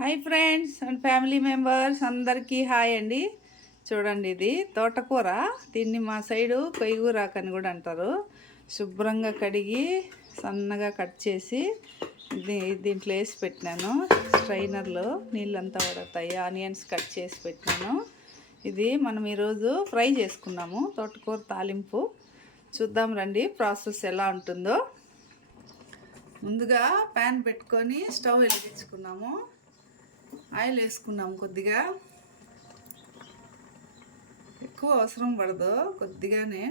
Hi friends and family members అందరికీ hi అండి. చూడండి, ఇది తోటకూర. దీన్ని మా సైడు కొయ్యూరాకు అని కూడా అంటారు. శుభ్రంగా కడిగి సన్నగా కట్ చేసి దీంట్లో వేసి పెట్టినాను. స్ట్రైనర్లో నీళ్ళంతా పడతాయి. ఆనియన్స్ కట్ చేసి పెట్టినాను. ఇది మనం ఈరోజు ఫ్రై చేసుకున్నాము, తోటకూర తాలింపు. చూద్దాం రండి ప్రాసెస్ ఎలా ఉంటుందో. ముందుగా ప్యాన్ పెట్టుకొని స్టవ్ వెలిగించుకున్నాము. ఆయిల్ వేసుకున్నాము. కొద్దిగా ఎక్కువ అవసరం పడదు, కొద్దిగానే.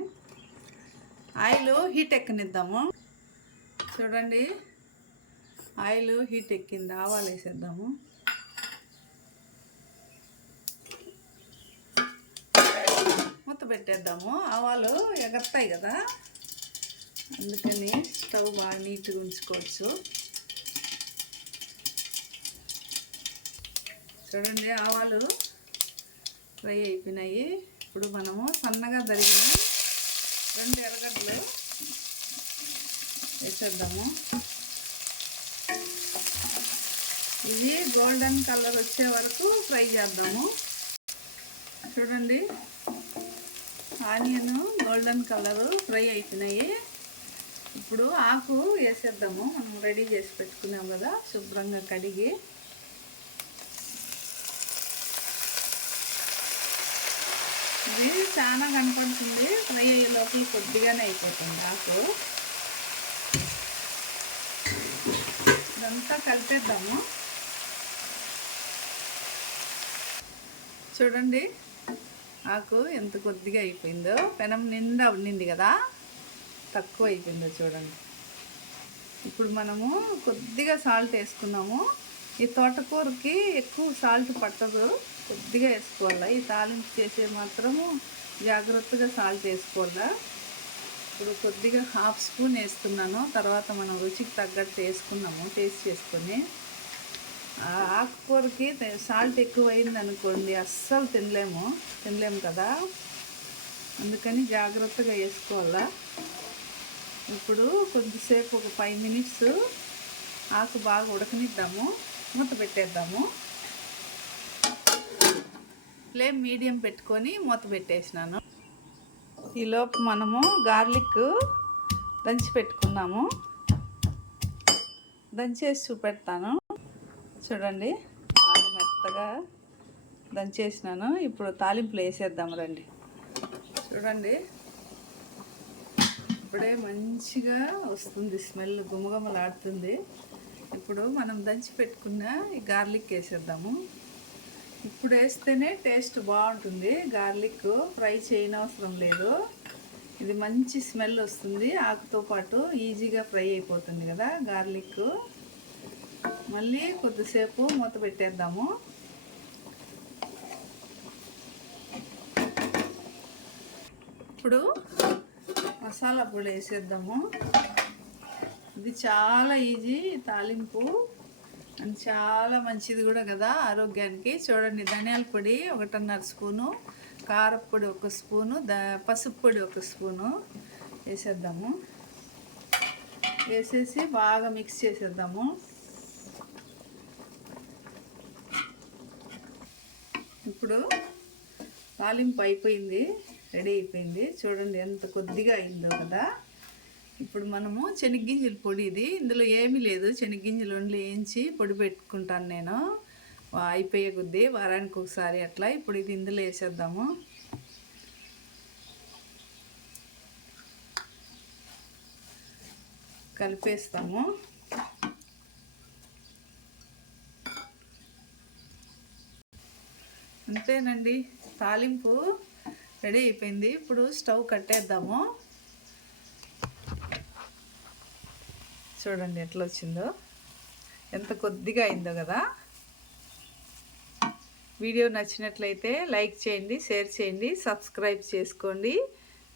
ఆయిల్ హీట్ ఎక్కనిద్దాము. చూడండి, ఆయిల్ హీట్ ఎక్కింది. ఆవాలు వేసేద్దాము. మూత పెట్టేద్దాము. ఆవాలు ఎగరుతాయి కదా, అందుకని స్టవ్ బాగా నీట్గా ఉంచుకోవచ్చు. చూడండి, ఆవాలు ఫ్రై అయిపోయినాయి. ఇప్పుడు మనము సన్నగా తరిగిన 2 ఎర్రగడ్డలు వేసేద్దాము. ఇవి గోల్డెన్ కలర్ వచ్చే వరకు ఫ్రై చేద్దాము. చూడండి, ఆనియన్ గోల్డెన్ కలరు ఫ్రై అయిపోయినాయి. ఇప్పుడు ఆకు వేసేద్దాము. మనం రెడీ చేసి పెట్టుకున్నాం కదా, శుభ్రంగా కడిగి. ఇది చాలా కనపడుతుంది, ఫ్రై అయ్యే లోపల కొద్దిగానే అయిపోతుంది ఆకు. ఇదంతా కలిపేద్దాము. చూడండి, ఆకు ఎంత కొద్దిగా అయిపోయిందో. పెనం నిండా ఉండింది కదా, తక్కువ అయిపోయిందో చూడండి. ఇప్పుడు మనము కొద్దిగా సాల్ట్ వేసుకున్నాము. ఈ తోటకూరకి ఎక్కువ సాల్ట్ పట్టదు, కొద్దిగా వేసుకోవాలా. ఈ తాలింపు చేసే మాత్రము జాగ్రత్తగా సాల్ట్ వేసుకోవాలా. ఇప్పుడు కొద్దిగా 1/2 స్పూన్ వేస్తున్నాను. తర్వాత మనం రుచికి తగ్గట్టు వేసుకున్నాము, టేస్ట్ చేసుకొని. ఆకుకూరకి సాల్ట్ ఎక్కువ అయింది అనుకోండి, అస్సలు తినలేము కదా, అందుకని జాగ్రత్తగా వేసుకోవాలా. ఇప్పుడు కొద్దిసేపు ఒక 5 మినిట్స్ ఆకు బాగా ఉడకనిద్దాము. మూత పెట్టేద్దాము. ఫ్లేమ్ మీడియం పెట్టుకొని మూత పెట్టేసినాను. ఈలోపు మనము గార్లిక్ దంచి పెట్టుకున్నాము, దంచేసి చూపెడతాను. చూడండి, బాగా మెత్తగా దంచేసినాను. ఇప్పుడు తాలింపులు వేసేద్దాము రండి. చూడండి, ఇప్పుడే మంచిగా వస్తుంది స్మెల్, గుమగుమలాడుతుంది. ఇప్పుడు మనం దంచి పెట్టుకున్న ఈ గార్లిక్ వేసేద్దాము. ఇప్పుడు వేస్తేనే టేస్ట్ బాగుంటుంది. గార్లిక్ ఫ్రై చేయనవసరం లేదు, ఇది మంచి స్మెల్ వస్తుంది. ఆకుతో పాటు ఈజీగా ఫ్రై అయిపోతుంది కదా గార్లిక్. మళ్ళీ కొద్దిసేపు మూత పెట్టేద్దాము. ఇప్పుడు మసాలా పొడి వేసేద్దాము. ఇది చాలా ఈజీ తాలింపు, అండ్ చాలా మంచిది కూడా కదా ఆరోగ్యానికి. చూడండి, ధనియాల పొడి 1.5 స్పూను, కారపొడి 1 స్పూను, పసుపు పొడి 1 స్పూను వేసేద్దాము. వేసేసి బాగా మిక్స్ చేసేద్దాము. ఇప్పుడు తాలింపు అయిపోయింది, రెడీ అయిపోయింది. చూడండి ఎంత కొద్దిగా అయిందో కదా. ఇప్పుడు మనము శనగ్గింజల పొడి, ఇది ఇందులో ఏమీ లేదు, శనగ్గింజలు ఓన్లీ వేయించి పొడి పెట్టుకుంటాను నేను. అయిపోయే కొద్దీ వారానికి ఒకసారి అట్లా. ఇప్పుడు ఇది ఇందులో వేసేద్దాము. కలిపేస్తాము. అంతేనండి, తాలింపు రెడీ అయిపోయింది. ఇప్పుడు స్టవ్ కట్టేద్దాము. చూడండి ఎట్లా వచ్చిందో, ఎంత కొద్దిగా అయిందో కదా. వీడియో నచ్చినట్లయితే లైక్ చేయండి, షేర్ చేయండి, సబ్స్క్రైబ్ చేసుకోండి.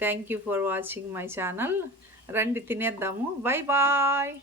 Thank you for watching my channel. రండి తినేద్దాము. Bye bye.